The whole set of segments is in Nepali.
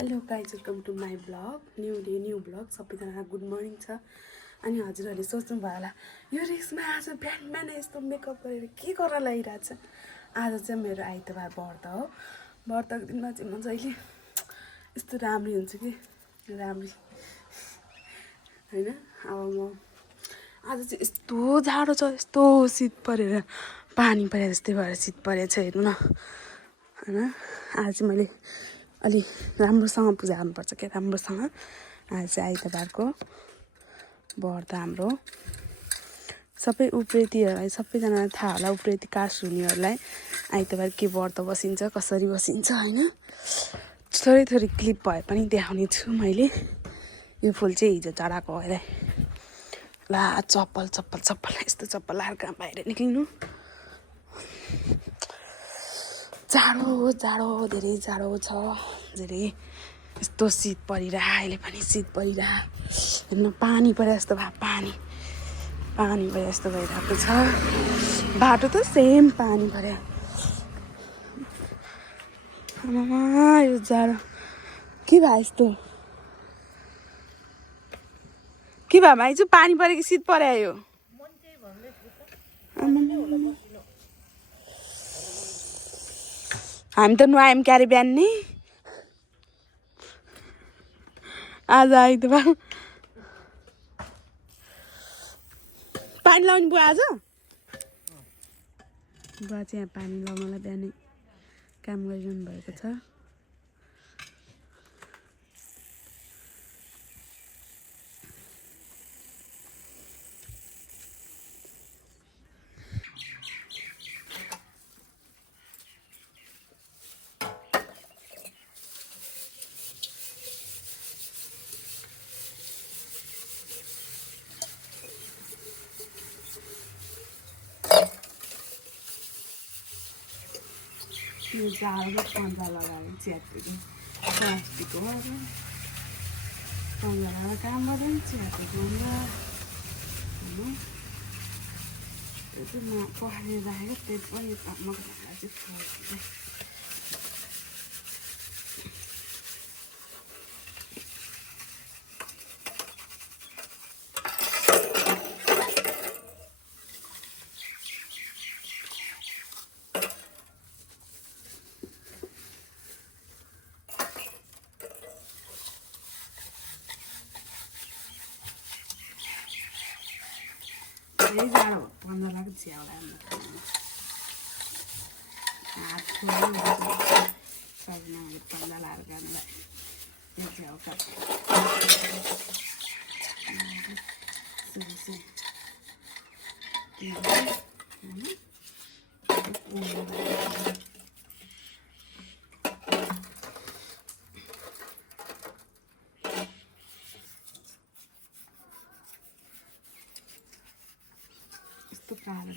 Hello guys welcome to my vlog new day new vlog सबैजनालाई गुड मर्निङ छ। अनि हजुरहरूले सोच्नुभयो होला यो रिक्समा आज बिहान बिहान यस्तो मेकअप गरेर के गरेर ल्याइरहेछ। आज चाहिँ मेरो आइतबार व्रत हो। व्रतको दिनमा चाहिँ म जहिले यस्तो राम्री हुन्छ कि राम्री होइन। अब म आज चाहिँ यस्तो जाडो छ, यस्तो शीत परेर पानी परे जस्तै भएर शीत परेछ हेर्नु न होइन। आज चाहिँ मैले अलि राम्रोसँग पूजा गर्नुपर्छ क्या, राम्रोसँग। आज चाहिँ आइतबारको व्रत हाम्रो सबै उप्रेतीहरूलाई सबैजनालाई थाहा होला, उप्रेती कास्ट हुनेहरूलाई आइतबार के व्रत बसिन्छ, कसरी बसिन्छ होइन। थोरै थोरै क्लिप भए पनि देखाउने छु मैले। यो फुल चाहिँ हिजो चढाएको हो। ला चप्पल चप्पल चप्पल यस्तो चप्पल लाएर कहाँ बाहिर निक्लिनु। जाडो जाडो धेरै जाडो छ, धेरै यस्तो शीत परिरह, अहिले पनि शीत परिरह। हेर्नु पानी परे जस्तो भयो, पानी परे जस्तो भइरहेको छ। बाटो त सेम पानी परे। यो जाडो के भयो यस्तो, के भयो भाइ? पानी परे कि शीत पऱ्यो? हामी त नुहायौँ क्यारे बिहान नि। आज आइतबार पानी लाउने बुवा आज बुवा चाहिँ यहाँ पानी लाउनलाई बिहानै काम गरिरहनु भएको छ। यो जाडो पन्जा लगाएर च्यातेको प्लास्टिक हो। पन्जा लगाएर काम गर्दैन च्यातेको होइन। त्यो चाहिँ म पखालेर राखेको, त्यो पनि मको चाहिँ फर्किँदै धेरै जाडो पन्जा लगाएको झ्याउला हात सक्दैन मैले पन्जा लगाएर गाड्दा यो झ्याउका यस्तो कालो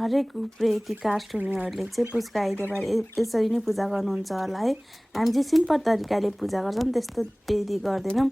हरेक उप्रेती कास्ट हुनेहरूले चाहिँ पुसको आइतबार यसरी नै पूजा गर्नुहुन्छ होला है। हामी चाहिँ सिम्पल तरिकाले पूजा गर्छौँ, त्यस्तो विधि गर्दैनौँ।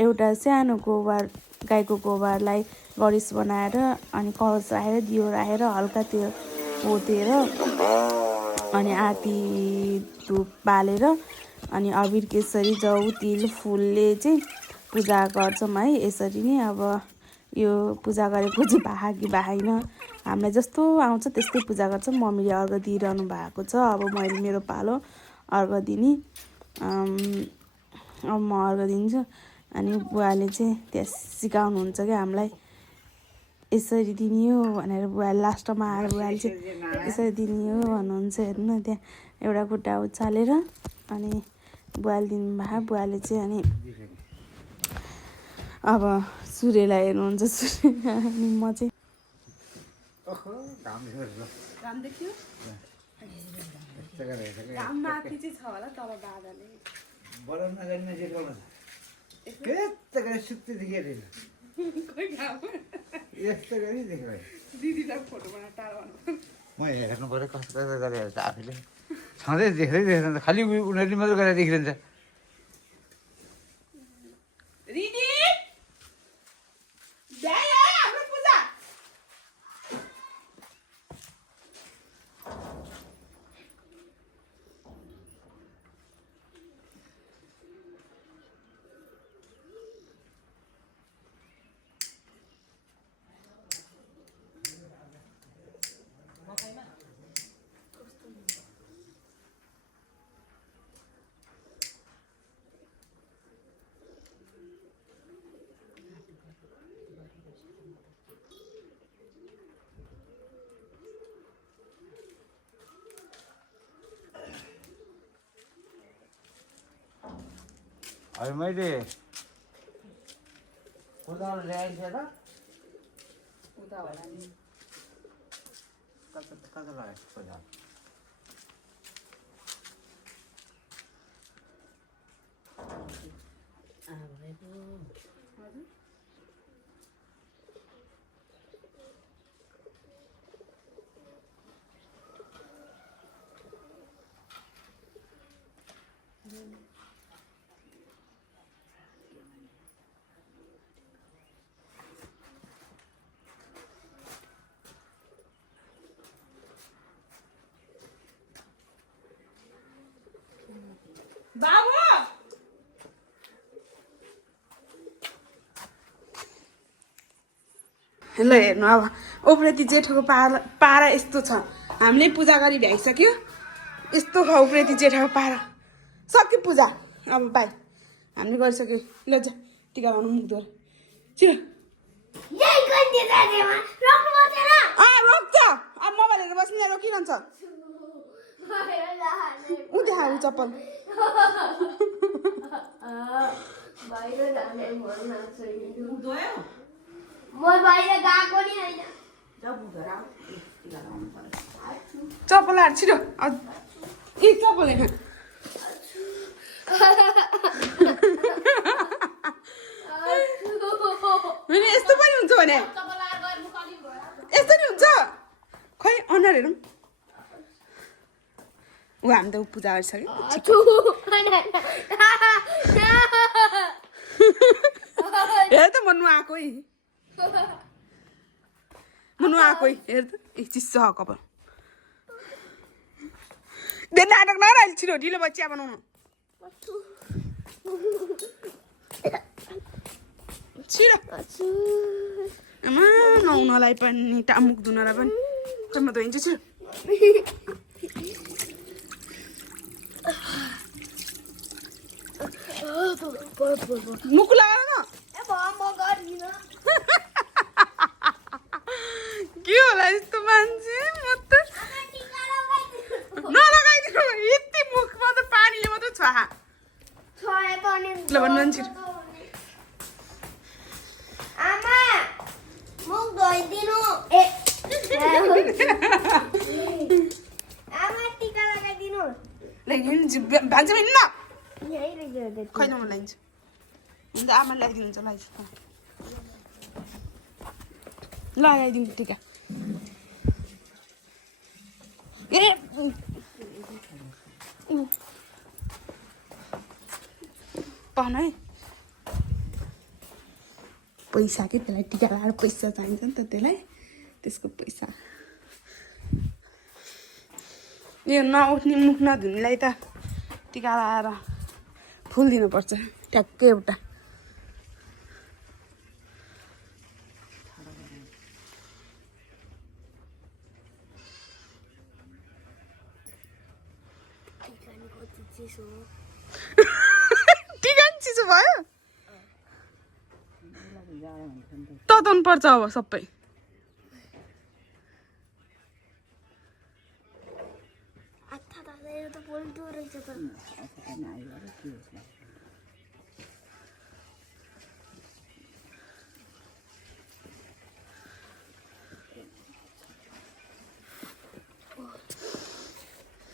एउटा सानो गोबर, गाईको गोबरलाई गणेश बनाएर अनि कलश राखेर दियो राखेर हल्का तेल पोतेर अनि आरती धुप बालेर अनि अबिर केसरी जौ तिल फुलले चाहिँ पूजा गर्छौँ है। यसरी नै अब यो पूजा गरेको चाहिँ भा कि भएन, हामीलाई जस्तो आउँछ त्यस्तै पूजा गर्छौँ। मम्मीले अर्घ दिइरहनु भएको छ, अब मैले मेरो पालो अर्घ दिने। अब म अर्घ दिन्छु अनि बुवाले चाहिँ त्यहाँ सिकाउनुहुन्छ क्या हामीलाई, यसरी दिने हो भनेर। बुवाले लास्टमा आएर बुवाले चाहिँ यसरी दिने हो भन्नुहुन्छ। हेर्नु न, त्यहाँ एउटा खुट्टा उचालेर अनि बुवाले दिनुभयो। बुवाले चाहिँ अनि अब सूर्यलाई हेर्नुहुन्छ, सूर्य अनि म चाहिँ घाम देखियो, घाम माथि चाहिँ छ होला तल बादलले दिदीलाई फोटो बनाएर टाढा म हेर्नु पऱ्यो कस्तो कस्तो गरेर त आफूले सधैँ देख्दै देख्दैन, खालि उनीहरूले मात्रै गरेर देखिरहन्छ। अब मैले कोदालो ल्याएछ त उता होला नि, कता लगाएछ कोदालो? बाबु ल हेर्नु, अब उप्रेती जेठोको पारा यस्तो छ। हामीले पूजा गरी भ्याइसक्यो, यस्तो छ उप्रेती जेठोको पारा। सक्यो पूजा, अब बाई हामीले गरिसक्यो। ल जा टिका लाउनु मुख धोएर छिटो। रोक्छ, अब मोबाइल हेरेर बस्ने रोकिरहन्छ। उठ्या चप्पल चप्पल हार छिटो। ए चप्पल हेर्नु, यस्तो पनि हुन्छ भने यस्तो नि हुन्छ। खै अनुहार हेरौँ, ऊ हामी त पूजा गरिसक्यो। हेर त म नुहाएको हेर त ए चिसो कपाल। दे नाटक नराइल छिटो, ढिलो भयो चिया बनाउनु छिटो। आमा नुहाउनलाई पनि टामुक धुनलाई पनि म धोइन्छ छिटो। मुख लगाएर के होला यस्तो मान्छे? म त नलगाइदिनु, यति मुखमा त पानीले मात्रै छुवा। ल भन्नु छिटो। भान्सा हिँड्न खैन म लगाइदिन्छु। हुन्छ आमाले लगाइदिनुहुन्छ, लगाइदिनु टिका। ए पाउन है पैसा के त्यसलाई टिका लगाएर पैसा चाहिन्छ नि त त्यसलाई त्यसको पैसा यो नउठ्ने मुख नधुनेलाई त टिका लगाएर फुल दिनुपर्छ ट्याक्कै एउटा टिका नि चिसो भयो तताउनु पर्छ अब सबै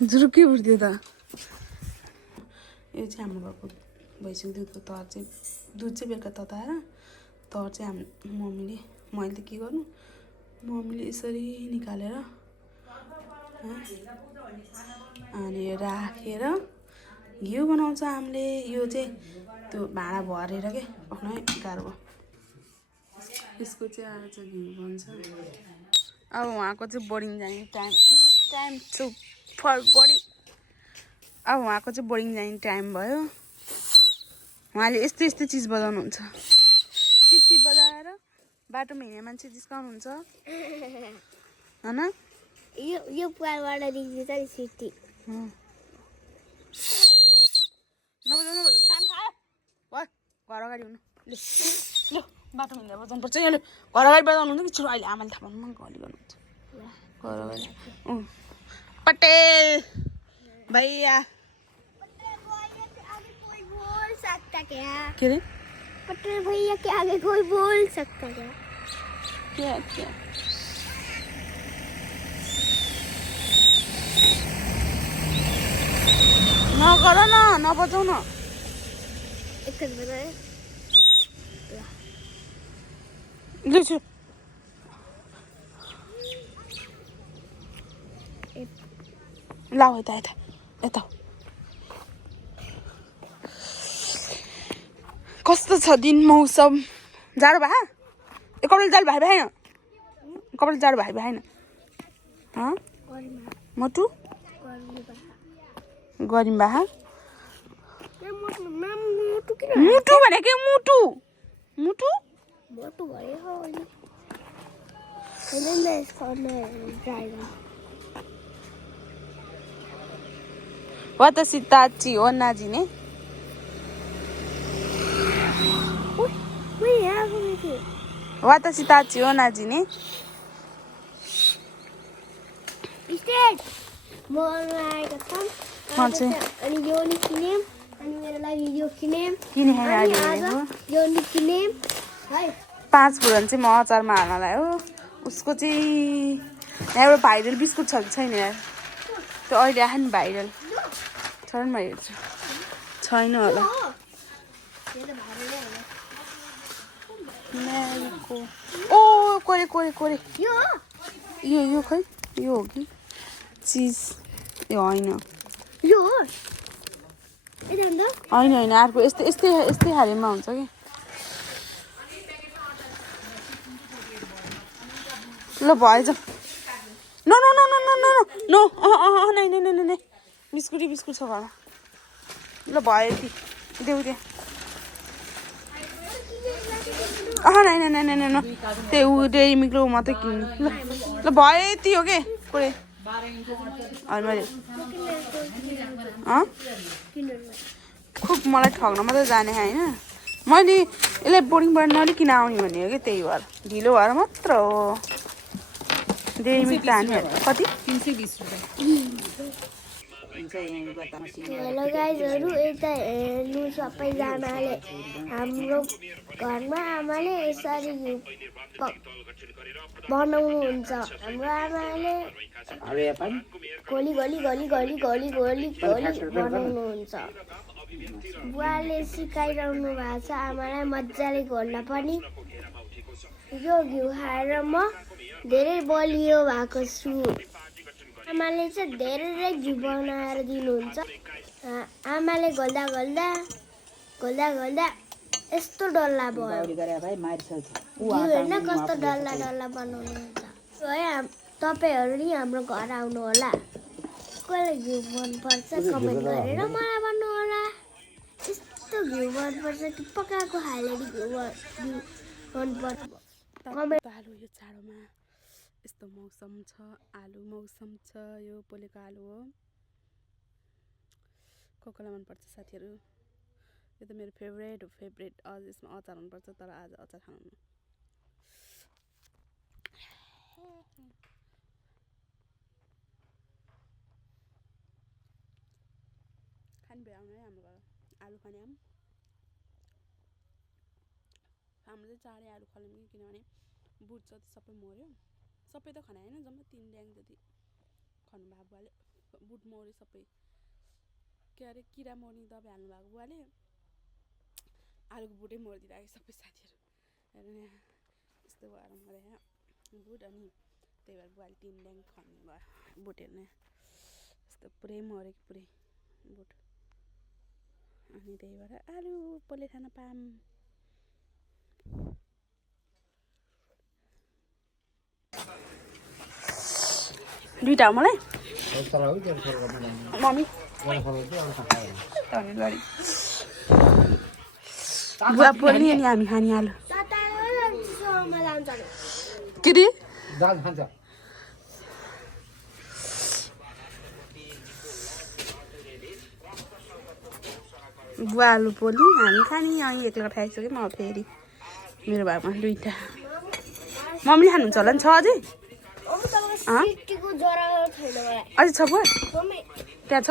जुरुक्कै उठ्यो त यो चाहिँ हाम्रो घरको भैँसीको दुधको तर चाहिँ दुध चाहिँ बेलुका तताएर तर चाहिँ मैले त के गर्नु मम्मीले यसरी निकालेर अनि यो राखेर घिउ बनाउँछ हामीले यो चाहिँ त्यो भाँडा भरेर के पक्नै गाह्रो भयो यसको चाहिँ आज घिउ बन्छ अब उहाँको चाहिँ बोर्डिङ जाने टाइम टु फर बोर्डिङ अब उहाँको चाहिँ बोर्डिङ जाने टाइम भयो उहाँले यस्तो यस्तो चिज बजाउनुहुन्छ सिटी बजाएर बाटोमा हिँड्ने मान्छे जिस्काउनुहुन्छ होइन यो पुवालबाट निस्किन्छ नि सिटी नबजाउनु काम खायो भयो घर अगाडि हुनु ल बाटोमा हिँडेर बजाउनु पर्छ यसले घर अगाडि बजाउनु हुन्छ कि छिटो अहिले आमाले थाहा पाउनु गली गर्नुहुन्छ घर अगाडि पटेल भैया के अरे पटेल भैया के आगे कोई बोल सकता क्या क्या नगर न नबजाउ न एकछिन बनाए लुचु लाऊ यता यता यता कस्तो छ दिन मौसम जाडो भए कपाल जाडो भाइ भएन कपाल जाडो भाइ भएन मोटु गरिम बा मुटु भनेको मुटु मुटु मोटो भयो वातासी ताची हो नाजी ने वातासी ताची हो नाजी ने अनि यो नि किनेम अनि मेरो लागि यो किनेम किने यो नि किनेम है 5 फुरन चाहिँ म अचारमा हाल्नलाई हो उसको चाहिँ यहाँ एउटा भाइरल बिस्कुट छ कि छैन यार त्यो अहिले आयो नि भाइरल छ नि म हेर्छु छैन होला म्यारीको ओ कोरे कोरे कोरे यो खै यो हो कि चिज यो होइन यो होइन अर्को यस्तै हालेमा हुन्छ कि ल भएछ no no no no no no no नै नै नै नै बिस्कुट छ घरमा ल भयो यति देऊ त्यहाँ नै नै नै नै नै त्यही डेरी मिल्क मात्रै किन्नु ल भयो यति हो के कोरे मैले खुब मलाई ठग्न मात्रै जाने होइन मैले यसलाई बोर्डिङबाट नलिकन आउने भन्ने हो कि त्यही भएर ढिलो भएर मात्र हो डेरी मिल्क हाने कति 320 रुपियाँ हेलो गाइजहरू यता हेर्नु सबैजनाले हाम्रो घरमा आमाले यसरी बनाउनुहुन्छ हाम्रो आमाले गोली गोली गोली गोली गोली गोली गोली बनाउनुहुन्छ बुवाले सिकाइरहनु भएको छ आमालाई मजाले घोल्न पनि यो घिउ खाएर म धेरै बलियो भएको छु आमाले चाहिँ धेरै घिउ बनाएर दिनुहुन्छ आमाले घोल्दा घोल्दा घोल्दा घोल्दा यस्तो डल्ला भयो घिउ हेर्न कस्तो डल्ला डल्ला बनाउनुहुन्छ है तपाईँहरू नि हाम्रो घर आउनु होला कसलाई घिउ मनपर्छ कमेन्ट गरेर मलाई भन्नु होला यस्तो घिउ मनपर्छ कि पकाएको हालेर घिउ मनपर्छ तपाईँको आलु यो चाडोमा यस्तो मौसम छ आलु मौसम छ यो पोलेको आलु हो कसलाई मनपर्छ साथीहरू यो त मेरो फेभरेट हो फेभरेट अझ यसमा अचार हुनुपर्छ तर आज अचार खानु खाने भए आउनु है हाम्रो घर आलु खाने हाम्रो चाहिँ चाँडै आलु खलाउँ कि किनभने बुट जति सबै मऱ्यो सबै त खाना होइन जम्मा 3 ड्याङ जति खानु भएको बुवाले बुट मऱ्यो सबै के अरे किरा मर्ने दबाई हाल्नु भएको बुवाले आलुको बुटै मरिदिइरहेको सबै साथीहरू हेर्नु न यस्तो भएर मऱ्यो बुट अनि त्यही भएर बुवाले 3 ड्याङ खानु भयो बुट हेर्नु यस्तो पुरै मऱ्यो कि पुरै बुट अनि त्यही भएर आलु पोले खान पाम दुईटा हो मलाई मम्मी बुवा पोल्ने अनि हामी खाने आलु के रे बुवा आलु पोल्ने हामी खाने अनि एक्लो खाइसक्यो म फेरि मेरो भागमा दुईटा मम्मीले खानुहुन्छ होला नि छ अझै अझै छ बुवा त्यहाँ छ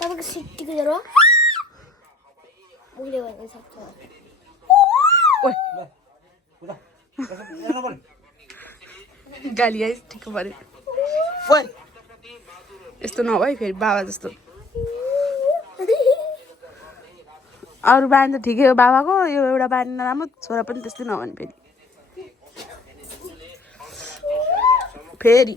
तपाईँको सिट्टीको ज्वरो उसले भन्न सक्छ गाली आइस ठिक पऱ्यो यस्तो नभए फेरि बाबा जस्तो अरू बानी त ठिकै हो बाबाको यो एउटा बानी नराम्रो छोरा पनि त्यस्तै नभने फेरि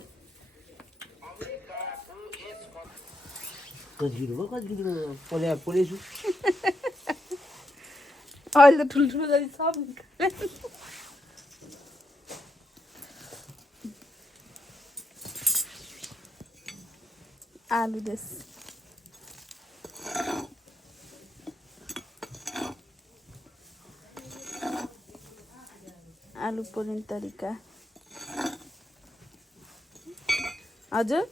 अहिले त ठुल्ठुलो जति सब आलु देश आलु पोल्ने तरिका हजुर